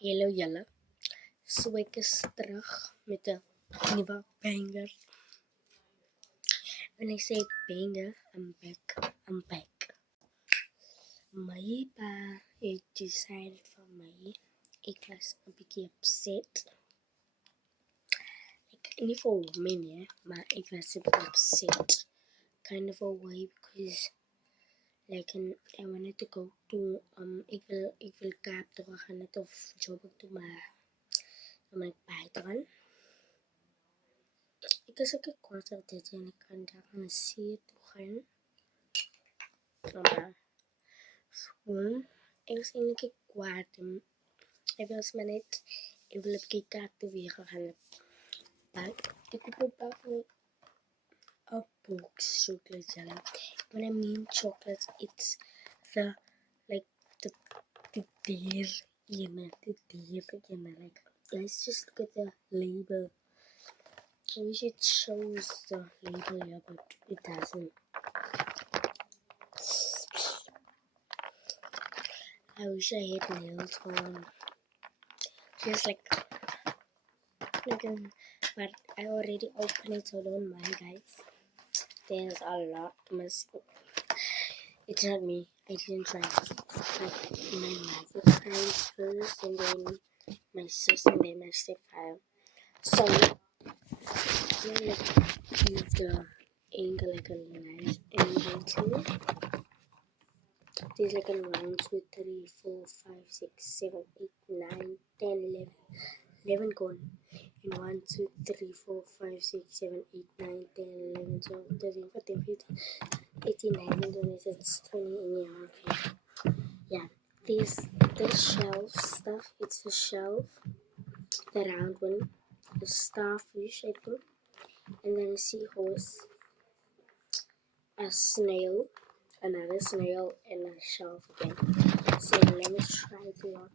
Hello julle. So ek is terug met 'n nuwe banger. When I say banger, I'm back. My pa het decided for my. Ek was 'n bietjie upset. Nie vir women, maar ek was 'n bietjie upset. Kind of a way because I wanted to go to ek wil Kaap toe gaan net of Joburg toe maar om ek by te gaan. Ek is ook kwaad op dit en ek kan daar gaan see toe gaan. Maar ek is eintlik kwaad. Ek was maar net, ek wil 'n bietjie Kaap toe weer gaan. Maar ek koop ook a box chocolate julle. When I mean chocolate, it's the dear like let's just look at the label. I wish it shows the label here, but it doesn't. I wish I had nails on. Just but I already opened it, so don't mind, guys. There's a lot missing. It's not me. I didn't try it. My mother tried first, and then my sister, and then my stepfather. So I'm gonna give the angle like a nice angle too. There's like a 1, 2, 3, 4, 5, 6, 7, 8, 9, 10, 11. 11 gone. And 1, 2, 3, 4, 5, 6, 7, 8, 9, 10, 11, 12, 13, 14, 15, 18, 19, 20, it's 20 in here. Okay. Yeah. This shelf stuff, it's a shelf. The round one. The starfish, I think. And then a seahorse. A snail. Another snail and a shelf again. So let me try it out.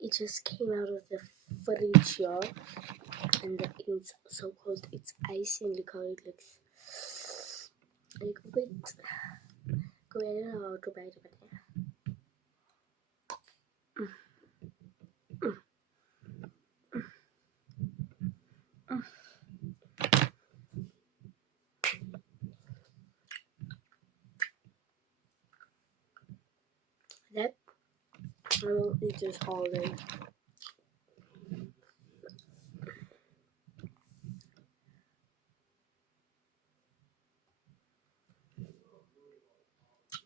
It just came out of the fridge here, and it's so cold. It's icy and look how it looks. Like wait, go ahead, I don't know how to bite it, but yeah. That I will eat this whole day.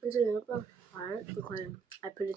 It's a little bit hard because I put it